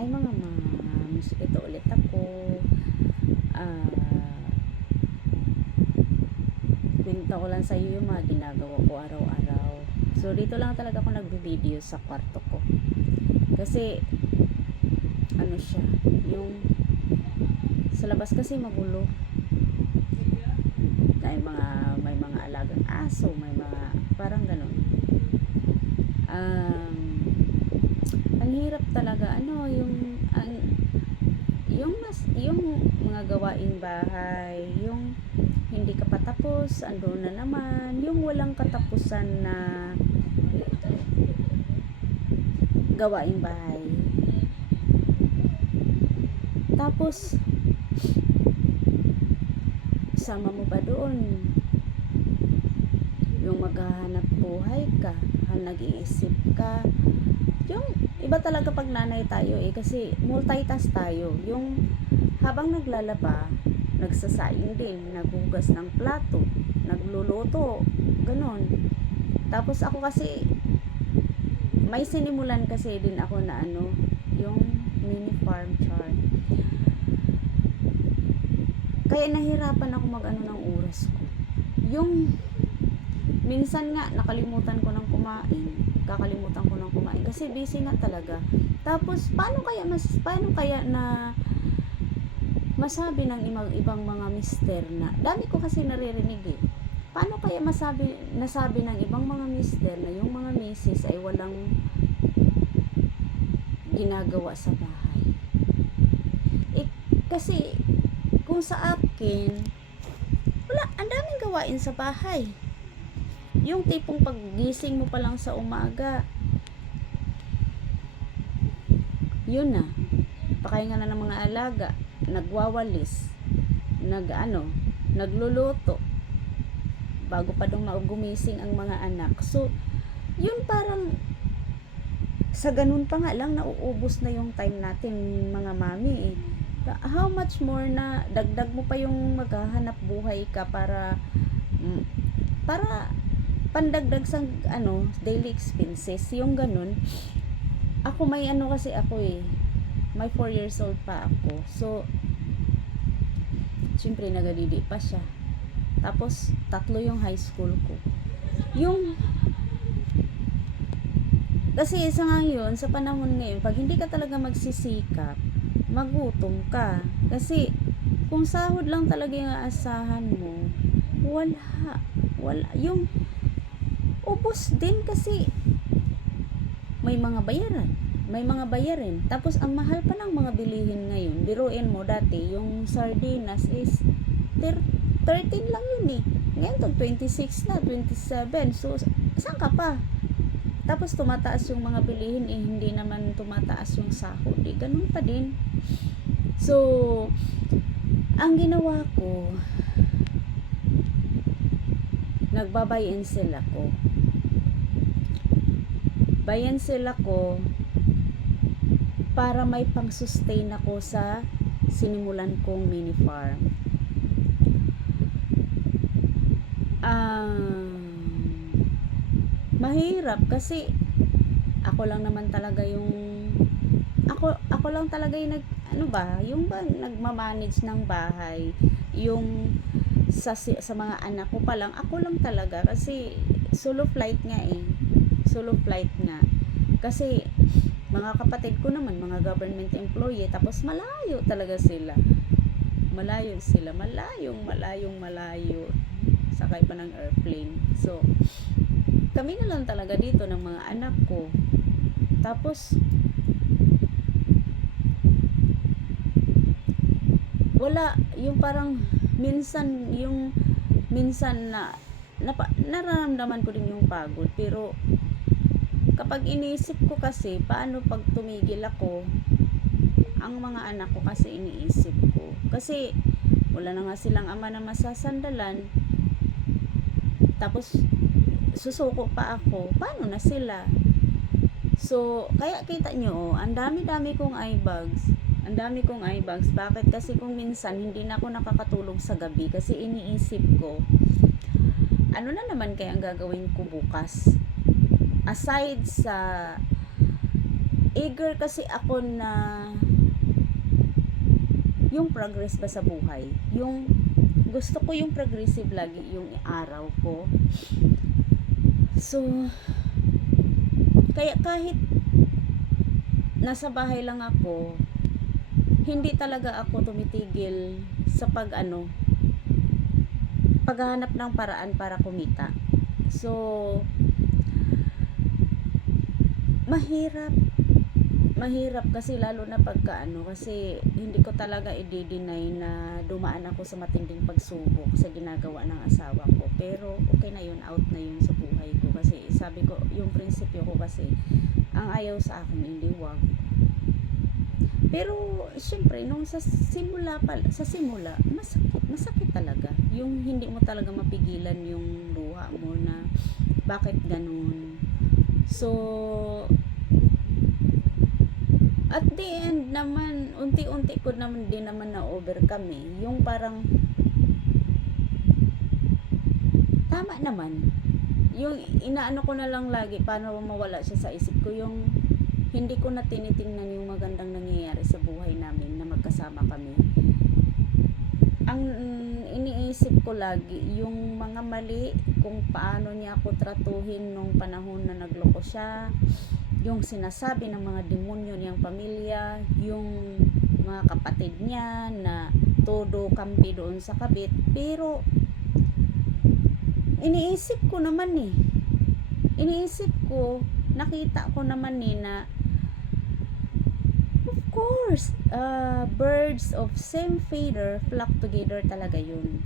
Hi mga moms, ito ulit ako. Ah, kwento ko lang sa iyo yung mga ginagawa ko araw-araw. So dito lang talaga ako nagbi-video sa kwarto ko. Kasi ano siya, yung sa labas kasi magulo. May mga alagang aso, may mga parang ganun. Um, ang hirap talaga yung mga gawaing bahay, yung hindi ka patapos, andun na naman, yung walang katapusan na gawaing bahay. Tapos sama mo pa doon yung maghahanap buhay ka, nag-iisip ka. Yung iba talaga pag nanay tayo kasi multitask tayo. Yung habang naglalaba, nagsasaing din, naghugas ng plato, nagluluto, ganon. Tapos ako kasi may sinimulan kasi din ako na yung mini farm chart. Kaya nahirapan ako ng oras ko. Yung minsan nga nakalimutan ko ng kumain kasi busy nga talaga. Tapos paano kaya na masabi ng ibang mga mister na dami ko kasi naririnig paano kaya nasabi ng ibang mga mister na yung mga misis ay walang ginagawa sa bahay. Kasi kung sa akin wala, ang daming gawain sa bahay. Yung tipong paggising mo pa lang sa umaga, yun na, pakain na ng mga alaga, nagwawalis, nagluluto, bago pa dong gumising ang mga anak. So, yun parang, sa ganun pa nga lang, nauubos na yung time natin, mga mami How much more na dagdag mo pa yung maghahanap buhay ka para pandagdag sa daily expenses, yung ganun. Ako may kasi ako may 4 years old pa ako. So syempre nagadidi pa siya. Tapos 3 yung high school ko. Kasi sa ngayon, sa panahon ngayon, pag hindi ka talaga magsisikap, magutom ka. Kasi kung sahod lang talaga yung aasahan mo, wala yung ubos din kasi may mga bayarin. Tapos ang mahal pa ng mga bilihin ngayon. Biruin mo, dati yung sardinas is 13 lang yun ngayon 26 na, 27. So saan ka pa? Tapos tumataas yung mga bilihin hindi naman tumataas yung sahod ganun pa din. So ang ginawa ko, nagba-buy and sell ako. Buy and sell ako para may pang-sustain ako sa sinimulan kong mini farm. Mahirap kasi ako lang talaga yung nagma-manage ng bahay. Yung sa mga anak ko pa lang, ako lang talaga kasi solo flight nga kasi mga kapatid ko naman mga government employee, tapos malayo sakay pa ng airplane. So kami na lang talaga dito ng mga anak ko. Tapos wala yung parang minsan na nararamdaman ko din yung pagod, pero kapag iniisip ko kasi paano pag tumigil ako, ang mga anak ko kasi iniisip ko kasi wala na nga silang ama na masasandalan, tapos susuko pa ako, paano na sila? So kaya kita nyo ang dami kong eye bags. Bakit? Kasi kung minsan hindi na ako nakakatulog sa gabi kasi iniisip ko ano na naman kaya ang gagawin ko bukas, aside sa eager kasi ako na yung progress ba sa buhay, yung gusto ko yung progressive lagi yung araw ko. So kaya kahit nasa bahay lang ako, hindi talaga ako tumitigil sa paghahanap ng paraan para kumita. So mahirap mahirap kasi lalo na kasi hindi ko talaga i-deny na dumaan ako sa matinding pagsubok sa ginagawa ng asawa ko, pero okay na yun, out na yun sa buhay ko, kasi sabi ko yung prinsipyo ko kasi ang ayaw sa akin hindi wag. Pero syempre nung sa simula masakit talaga yung hindi mo talaga mapigilan yung luha mo na bakit ganun. So at the end naman, unti-unti ko naman din naman na-overcome yung parang, tama naman. Yung inaano ko na lang lagi, paano mawala siya sa isip ko, yung hindi ko na tinitingnan yung magandang nangyayari sa buhay namin na magkasama kami. Ang iniisip ko lagi, yung mga mali, kung paano niya ako tratuhin nung panahon na nagloko siya, yung sinasabi ng mga demonyo niyang pamilya, yung mga kapatid niya na todo kampi doon sa kabit. Pero iniisip ko, nakita ko naman na of course, birds of same feather flock together talaga yun.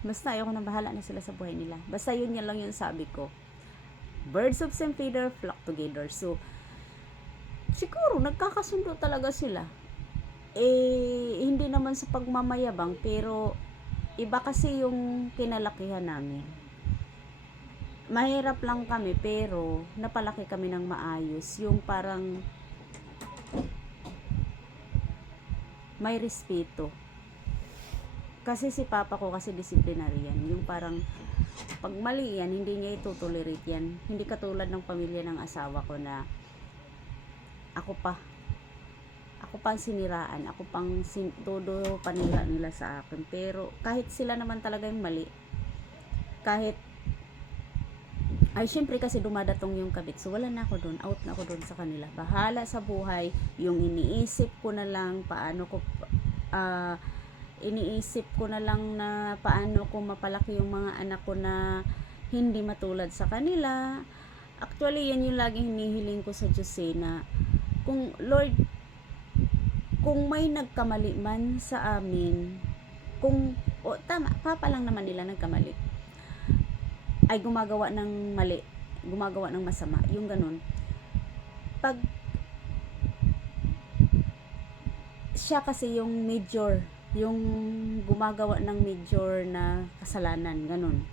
Basta ayoko na, bahala na sila sa buhay nila. Basta yun lang yung sabi ko. Birds of same feather flock together. So, siguro nagkakasundo talaga sila. Hindi naman sa pagmamayabang, pero iba kasi yung kinalakihan namin. Mahirap lang kami, pero napalaki kami ng maayos. Yung parang may respeto. Kasi si papa ko kasi disciplinarian, yung parang pag mali yan, hindi niya itutolerate yan. Hindi katulad ng pamilya ng asawa ko na ako pa ang siniraan, ako pang todo panira nila sa akin. Pero kahit sila naman talaga yung mali, kahit syempre kasi dumadatong yung kabit, so wala na ako doon, out na ako doon sa kanila, bahala sa buhay. Yung iniisip ko na lang na paano ko mapalaki yung mga anak ko na hindi matulad sa kanila. Actually, yan yung laging hinihiling ko sa Diyos na kung Lord, kung may nagkamali man sa amin, tama, papa lang naman nila nagkamali, ay gumagawa ng mali, gumagawa ng masama, yung ganun. Pag siya kasi yung major, yung gumagawa ng major na kasalanan, ganun.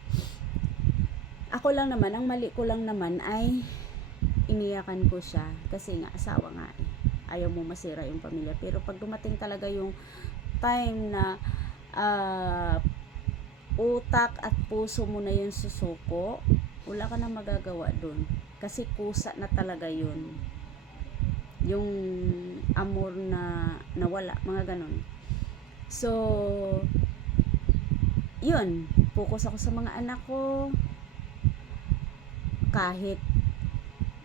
Ako lang naman, ang mali ko lang naman ay iniyakan ko siya kasi nga asawa nga ayaw mo masira yung pamilya. Pero pag dumating talaga yung time na utak at puso mo na yung susuko, wala ka na magagawa dun, kasi kusa na talaga yun, yung amor na nawala, mga ganon. So yun, focus ako sa mga anak ko. Kahit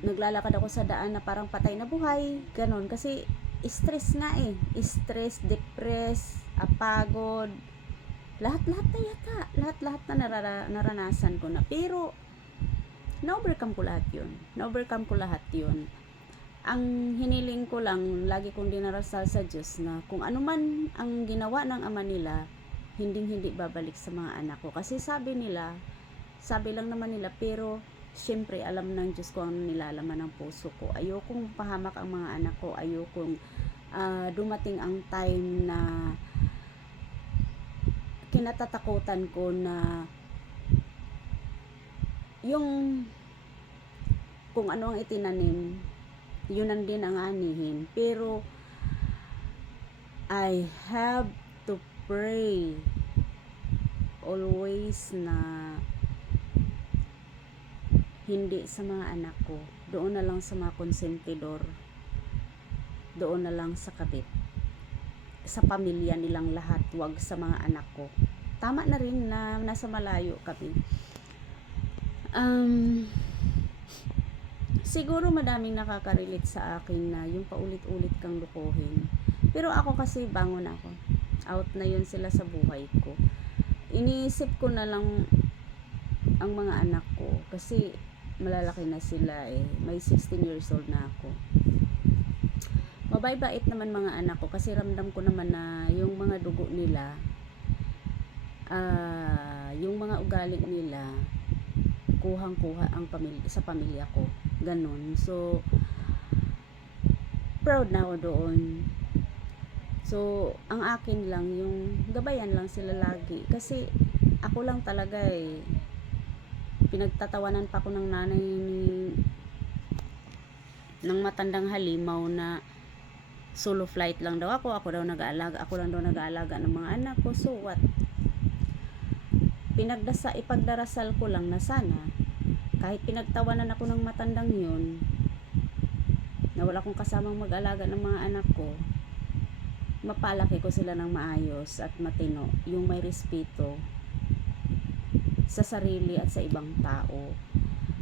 naglalakad ako sa daan na parang patay na buhay, ganon, kasi stress nga stress, depress, pagod, lahat na naranasan ko na. Pero na-overcome ko lahat yun. Ang hiniling ko lang, lagi kong dinarasal sa Diyos na kung ano man ang ginawa ng ama nila, hindi babalik sa mga anak ko. Kasi sabi lang naman nila, pero syempre alam ng Diyos ko ang nilalaman ng puso ko. Ayokong pahamak ang mga anak ko. Ayokong dumating ang time na kinatatakutan ko na yung kung ano ang itinanim, yun ang din ang anihin. Pero I have to pray always na hindi sa mga anak ko. Doon na lang sa mga konsentidor. Doon na lang sa kabit. Sa pamilya nilang lahat, wag sa mga anak ko. Tama na rin na nasa malayo kami. Siguro madaming nakaka-relate sa akin na yung paulit-ulit kang lukuhin. Pero ako kasi bangon ako. Out na yun sila sa buhay ko. Iniisip ko na lang ang mga anak ko kasi malalaki na sila eh. May 16 years old na ako. Mabait naman mga anak ko kasi ramdam ko naman na yung mga dugo nila, yung mga ugali nila, kuhang-kuha ang sa pamilya ko. Ganon. So, proud na ako doon. So, ang akin lang, yung gabayan lang sila lagi. Kasi, ako lang talaga eh. Pinagtatawanan pa ko ng nanay ng matandang halimaw na solo flight lang daw ako. Ako lang daw nag-aalaga ng mga anak ko. So, what? Ipagdarasal ko lang na sana kahit pinagtawanan ako ng matandang yun na wala akong kasamang mag-alaga ng mga anak ko, mapalaki ko sila ng maayos at matino, yung may respeto sa sarili at sa ibang tao,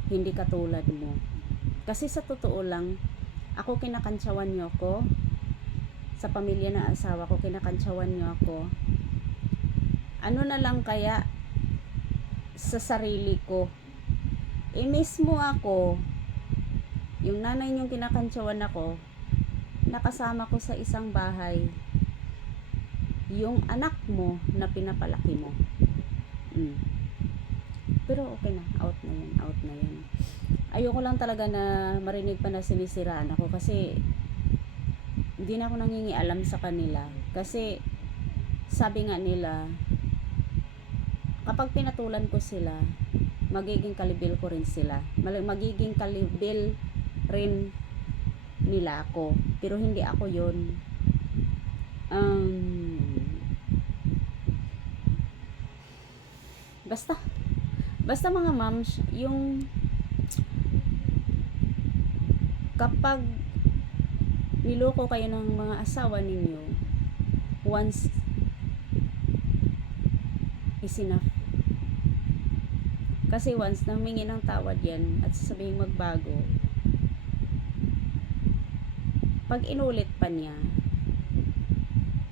hindi katulad mo. Kasi sa totoo lang, ako kinakantsawan niyo ako, sa pamilya ng asawa ko kinakantsawan niyo ako. Ano na lang kaya sa sarili ko, mismo ako, yung nanay niyong kinakantsawan ako, nakasama ko sa isang bahay yung anak mo na pinapalaki mo. Pero okay na, out na yun. Ayoko lang talaga na marinig pa na sinisiraan ako kasi hindi na ako nangingialam sa kanila. Kasi sabi nga nila, kapag pinatulan ko sila, magiging kalibil ko rin sila. Magiging kalibil rin nila ako. Pero hindi ako yun. Basta mga moms, yung kapag niloko kayo ng mga asawa ninyo, once is enough. Kasi once na humingi ng tawad yan at sasabihin magbago, pag inulit pa niya,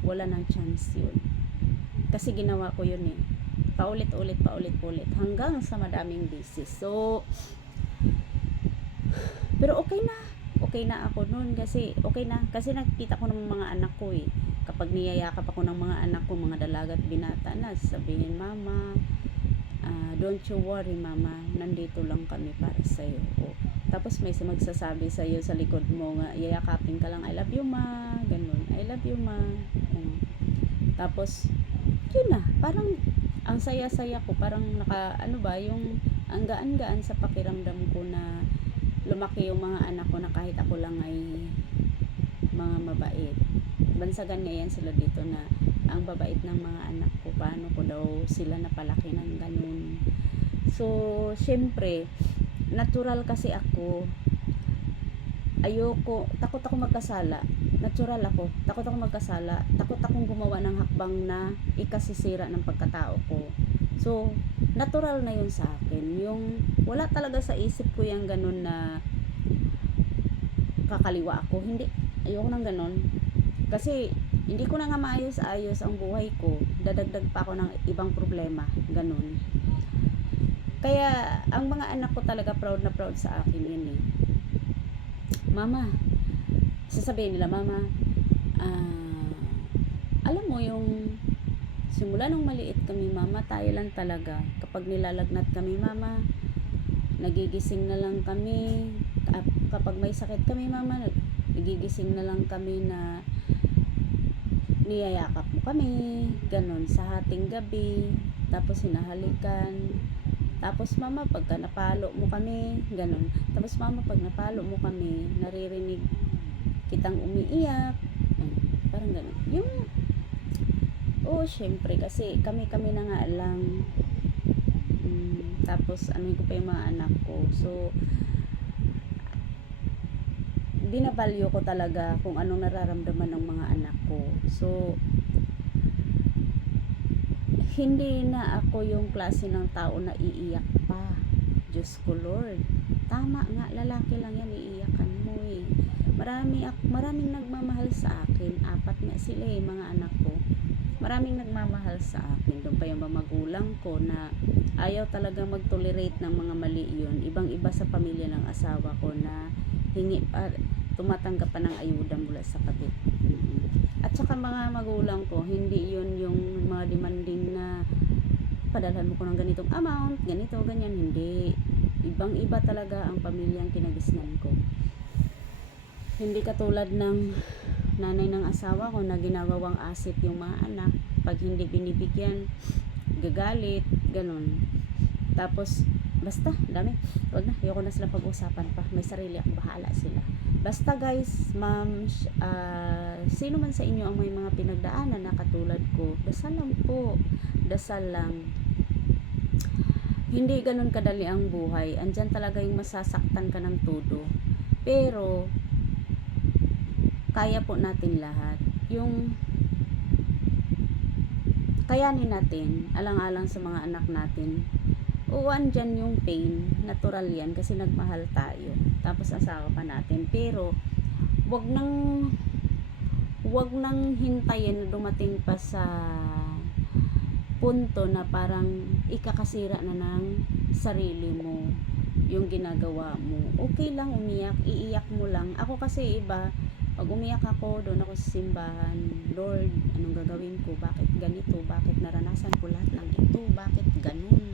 wala nang chance yun. Kasi ginawa ko yun eh. Paulit-ulit hanggang sa madaming beses. So, pero okay na ako noon kasi nakikita ko ng mga anak ko eh. Kapag niyayakap ako ng mga anak ko, mga dalaga at binata na, sabihin, mama, don't you worry mama, nandito lang kami para sa'yo. Tapos may magsasabi sa'yo sa likod mo nga, yayakapin ka lang, I love you ma, ganun, I love you ma. Tapos yun na, parang ang saya-saya ko, parang yung ang gaan-gaan sa pakiramdam ko na lumaki yung mga anak ko na kahit ako lang ay mga mabait. Bansagan nga yan sila dito na ang babait ng mga anak ko, paano ko daw sila napalaki ng ganun. So, syempre, natural kasi ako, takot ako magkasala. Natural ako, takot ako magkasala, takot akong gumawa ng hakbang na ikasisira ng pagkatao ko. So, natural na yun sa akin. Yung wala talaga sa isip ko yung ganun na kakaliwa ako. Hindi, ayoko nang ganun. Kasi, hindi ko na nga maayos-ayos ang buhay ko. Dadagdag pa ako ng ibang problema. Ganun. Kaya, ang mga anak ko talaga proud na proud sa akin yun eh. Mama, sasabihin nila, mama, alam mo yung simula nung maliit kami, mama, tayo lang talaga. Kapag nilalagnat kami, mama, nagigising na lang kami. Kapag may sakit kami, mama, nagigising na lang kami na niyayakap mo kami, ganun, sa hating gabi, tapos hinahalikan. Tapos mama, pagka napalo mo kami, ganun. Tapos mama, pag napalo mo kami, naririnig kitang umiiyak. Parang ganun. Syempre, kasi kami na nga lang. Tapos ano ko pa yung mga anak ko. So binavalue ko talaga kung anong nararamdaman ng mga anak ko. So hindi na ako yung klase ng tao na iiyak pa. Diyos ko Lord, tama nga, lalaki lang yan, iiyakan mo eh. Maraming nagmamahal sa akin, 4 nga sila eh, mga anak ko. Maraming nagmamahal sa akin. Doon pa yung mga magulang ko na ayaw talaga mag-tolerate ng mga mali yun. Ibang-iba sa pamilya ng asawa ko na tumatanggap pa ng ayuda mula sa kabit. At saka mga magulang ko, hindi yun yung mga demanding na padalhan mo ko ng ganitong amount, ganito, ganyan, hindi. Ibang-iba talaga ang pamilyang kinagisnan ko. Hindi katulad ng nanay ng asawa ko na ginagawang asset yung mga anak. Pag hindi binibigyan, gagalit, ganun. Tapos, basta, dami. Wag na, ayoko na sila pag-usapan pa. May sarili ako, bahala sila. Basta guys, ma'am, sino man sa inyo ang may mga pinagdaanan na katulad ko, dasal lang po. Dasal lang. Hindi ganun kadali ang buhay. Andyan talaga yung masasaktan ka ng todo. Pero, kaya po natin lahat. Yung kayanin natin, alang-alang sa mga anak natin. Oo, andyan yung pain, natural yan kasi nagmahal tayo. Tapos asawa pa natin. Pero, wag nang hintayin na dumating pa sa punto na parang ikakasira na ng sarili mo yung ginagawa mo. Okay lang umiyak, iiyak mo lang. Ako kasi iba, pag umiyak ako, doon ako sa simbahan. Lord, anong gagawin ko? Bakit ganito? Bakit naranasan ko lahat ng ito? Bakit ganun?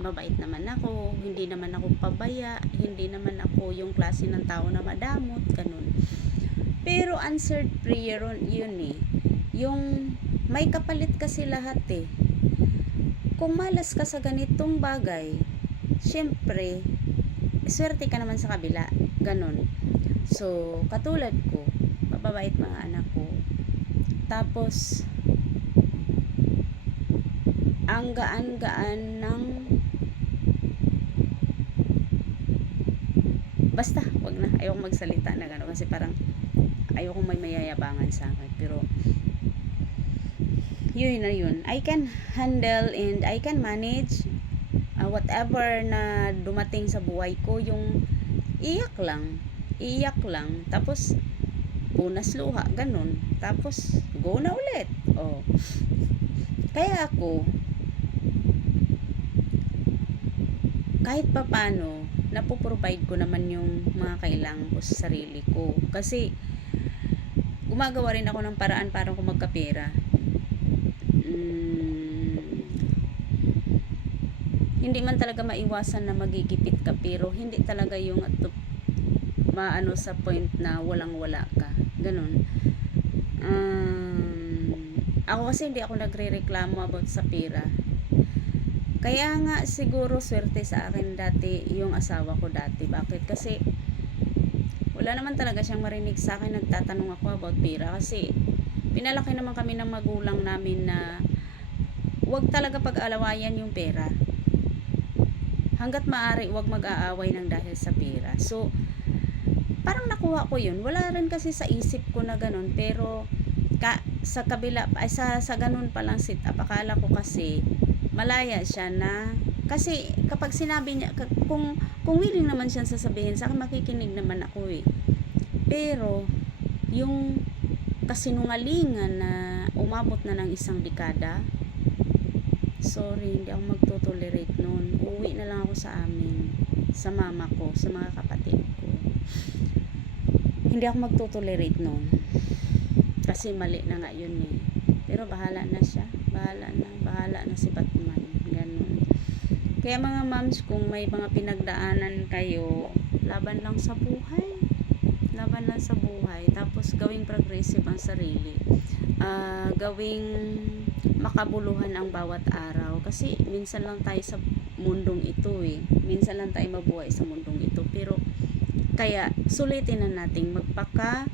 Mabait naman ako, hindi naman ako pabaya, hindi naman ako yung klase ng tao na madamot, ganun. Pero answered prayer yun eh. Yung may kapalit kasi lahat eh. Kung malas ka sa ganitong bagay, syempre, swerte ka naman sa kabila, ganun. So, katulad ko, mababait mga anak ko. Tapos, ang gaan-gaan ng basta, wag na, ayokong magsalita na gano'n kasi parang ayokong may mayayabangan sa akin, pero yun na yun, I can handle and I can manage whatever na dumating sa buhay ko. Yung iyak lang, tapos punas luha, ganun, tapos go na ulit. Kaya ako kahit papano napoprovide ko naman yung mga kailangan ko sa sarili ko. Kasi gumagawa rin ako ng paraan para ko magkapera. Hindi man talaga maiwasan na magigipit ka, pero hindi talaga yung maano sa point na walang-wala ka. Ganun. Ako kasi hindi ako nagre-reklamo about sa pera. Kaya nga siguro swerte sa akin dati yung asawa ko dati. Bakit? Kasi wala naman talaga siyang marinig sa akin nagtatanong ako about pera. Kasi pinalaki naman kami ng magulang namin na wag talaga pag-alawayan yung pera. Hanggat maaari, wag mag-aaway ng dahil sa pera. So, parang nakuha ko yun. Wala rin kasi sa isip ko na ganun. Pero, sa kabila, sa ganun palang sit up, akala ko kasi malaya siya na, kasi kapag sinabi niya, kung willing naman siyang sasabihin sa akin, makikinig naman ako eh. Pero yung kasinungalingan na umabot na ng 1 dekada, sorry, hindi ako magtotolerate noon. Uuwi na lang ako sa amin, sa mama ko, sa mga kapatid ko. Hindi ako magtotolerate noon kasi mali na nga yun eh. Pero bahala na siya, bahala na si Batman, ganun. Kaya mga moms, kung may mga pinagdaanan kayo, laban lang sa buhay, tapos gawing progressive ang sarili, gawing makabuluhan ang bawat araw, kasi minsan lang tayo sa mundong ito eh, minsan lang tayo mabuhay sa mundong ito. Pero kaya sulitin na nating magpaka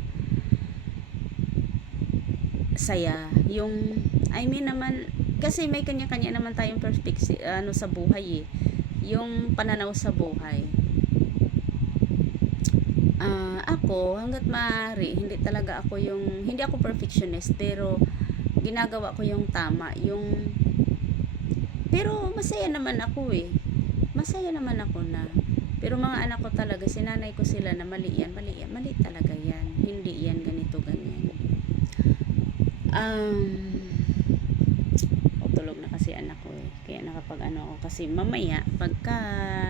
saya, yung naman, kasi may kanya-kanya naman tayong perspective sa buhay eh. yung pananaw sa buhay. Ako, hanggat maaari, hindi ako perfectionist, pero ginagawa ko yung tama, pero masaya naman ako eh. Masaya naman ako na. Pero mga anak ko talaga, sinanay ko sila na mali yan, mali talaga yan. Hindi yan ganito, ganyan. Tulog na kasi anak ko eh. Kaya ako. Kasi mamaya, pagka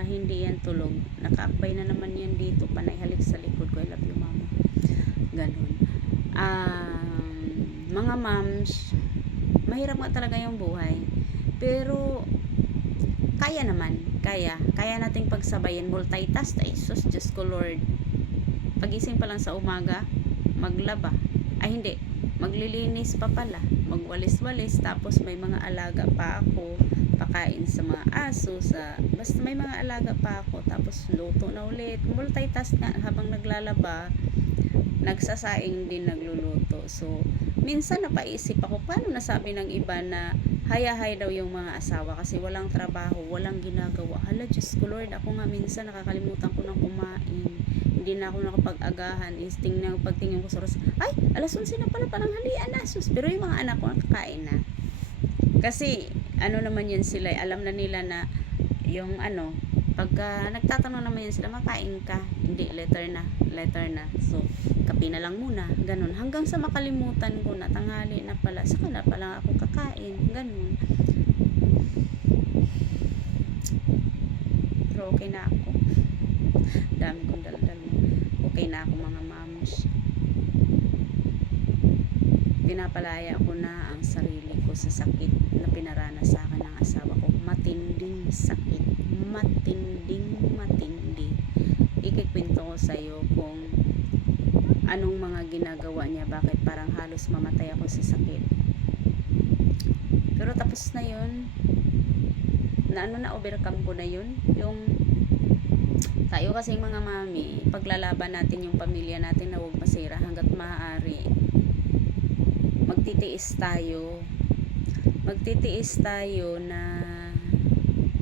hindi yan tulog, nakaakbay na naman yan dito, panay halik sa likod ko. I love you, mama. Ganun. Mga moms, mahirap nga talaga yung buhay. Pero, kaya naman. Kaya nating pagsabayin, multitask. Ay, sus, Diyos ko Lord. Pagising pa lang sa umaga, maglaba. Ay, hindi. Maglilinis pa pala. Magwalis-walis. Tapos may mga alaga pa ako. Pakain sa mga aso. Basta may mga alaga pa ako. Tapos luto na ulit. Multitask nga habang naglalaba. Nagsasaing din, nagluluto. So, minsan napaisip ako, paano nasabi ng iba na hayahay daw yung mga asawa kasi walang trabaho, walang ginagawa. Hala, Diyos ko Lord, ako nga minsan nakakalimutan ko ng kumain. Hindi na ako nakapag-agahan. Pagtingin ko sa oras, ay, alas 11 na pala, parang halian na, sus. Pero yung mga anak ko nakakain na. Kasi, naman yan sila, alam na nila na yung pagka nagtatanong naman yan sila, makain ka? Hindi, letter na. So, kape na lang muna, ganun. Hanggang sa makalimutan ko na, tanghali na pala, saka na pala ako kakain, ganun. Pero okay na ako. Dami kong daldal. Okay na ako, mga moms. Pinapalaya ko na ang sarili ko sa sakit na pinaranas sa akin ng asawa ko. Matinding sakit. Matindi. Ikikwento ko sa'yo kung anong mga ginagawa niya, bakit parang halos mamatay ako sa sakit. Pero tapos na yun. Na-overcome ko na yun. Yung tayo kasing mga mami, paglalaban natin yung pamilya natin na huwag masira hanggat maaari. Magtitiis tayo na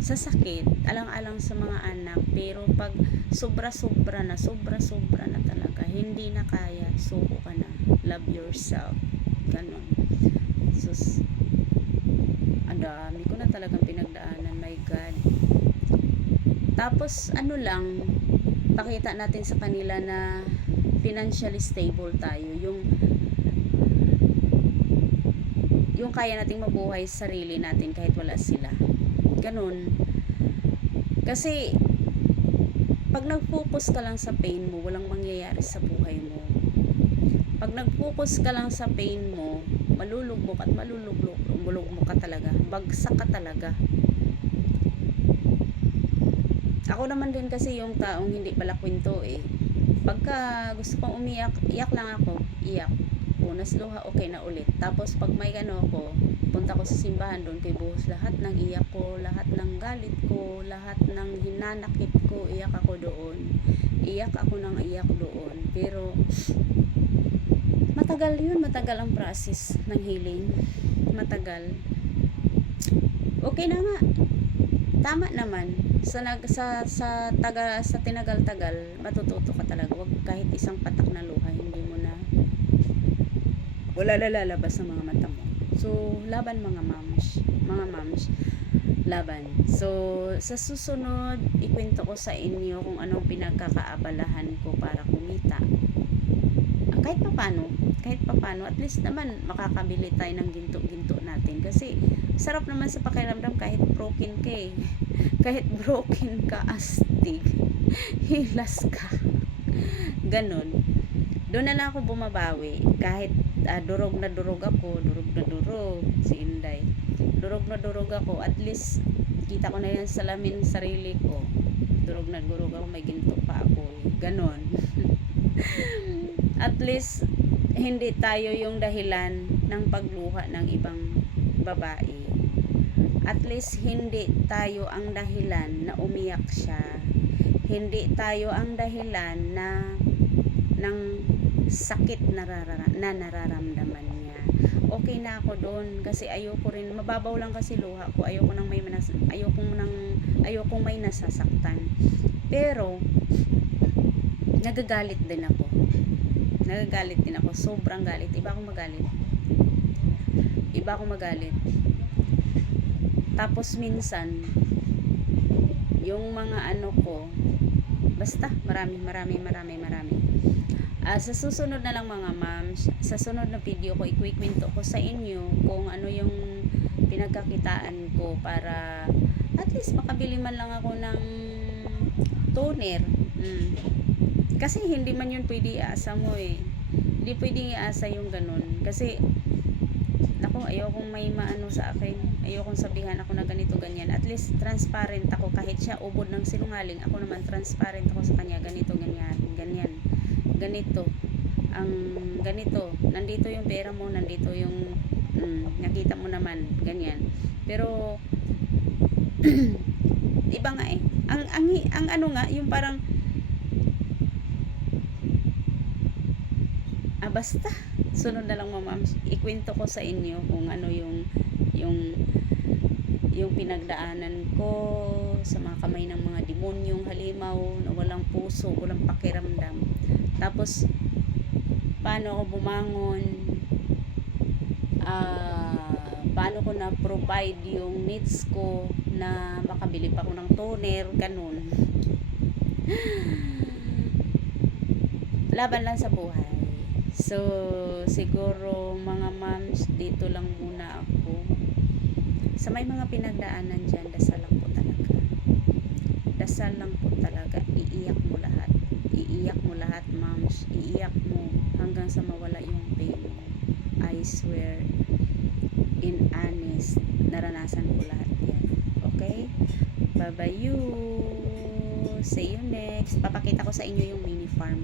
sa sakit, alang-alang sa mga anak, pero pag sobra-sobra na talaga, hindi na kaya, suko ka na, love yourself, ganun. Sus, ang dami ko na talagang pinagdaanan, my God. Tapos pakita natin sa kanila na financially stable tayo, yung kaya nating mabuhay sa sarili natin kahit wala sila. Ganun. Kasi pag nag-focus ka lang sa pain mo, walang mangyayari sa buhay mo. Pag nag-focus ka lang sa pain mo, malulugmok ka talaga. Bagsak ka talaga. Ako naman din kasi yung taong hindi pala kwento eh. Pagka gusto kong umiyak, iyak lang ako. Iyak. Unas luha, okay na ulit. Tapos pag may ako, punta ko sa simbahan, doon kay buhos lahat ng iyak ko, lahat ng galit ko, lahat ng hinanakit ko, iyak ako doon. Iyak doon. Pero matagal ang process ng healing. Matagal. Okay na nga. Tama naman. Sa tinagal-tagal, matututo ka talaga. Wag kahit isang patak na luha, hindi mo na wala lalabas sa mga mata mo. So, laban mga moms, laban. So, sa susunod, ikwento ko sa inyo kung anong pinagkakaabalahan ko para kumita. Kahit papano, at least naman makakabili tayo ng ginto-ginto natin. Kasi, sarap naman sa pakiramdam kahit broken ka eh. Kahit broken ka, astig. Hilas ka. Ganon. Doon na lang ako bumabawi. Kahit durog na durog si Inday. Durog ako, at least kita ko na yan sa salamin sarili ko. Durog na durog ako, may ginto pa ako. Ganon. At least hindi tayo yung dahilan ng pagluha ng ibang babae. At least hindi tayo ang dahilan na umiyak siya. Hindi tayo ang dahilan ng sakit na nararamdaman niya. okay na ako doon kasi ayoko rin, mababaw lang kasi luha ko, ayokong may nasasaktan. Pero nagagalit din ako, sobrang galit. Iba akong magalit. Tapos minsan yung mga ano ko, basta marami. Sa susunod na lang mga ma'am, sa sunod na video ko, ikwikwento ko sa inyo kung ano yung pinagkakitaan ko para at least makabili man lang ako ng toner. Kasi hindi man yun pwede iasa mo eh. Hindi pwede iasa yung ganun. Kasi naku, ayokong may maano sa akin. Ayokong sabihan ako na ganito, ganyan. At least transparent ako kahit siya ubod ng sinungaling. Ako naman transparent ako sa kanya. Ganito, ganyan. Ganito. Nandito yung pera mo, nandito yung nakita mo naman. Ganyan. Pero iba nga eh. Ang ano nga, yung parang basta sunod na lang ma'am, ikwento ko sa inyo kung ano yung pinagdaanan ko sa mga kamay ng mga demonyong halimaw na walang puso, walang pakiramdam. Tapos paano ako bumangon, paano ko na provide yung needs ko na makabili pa ako ng toner, ganun. Laban lang sa buhay. So, siguro mga moms, dito lang muna ako. Sa may mga pinagdaanan dyan, dasal lang po talaga. Dasal lang po talaga. Iiyak mo lahat, moms. Iiyak mo hanggang sa mawala yung pain mo. I swear, in honest, naranasan ko lahat yan. Okay? Bye-bye you. See you next. Papakita ko sa inyo yung mini farm.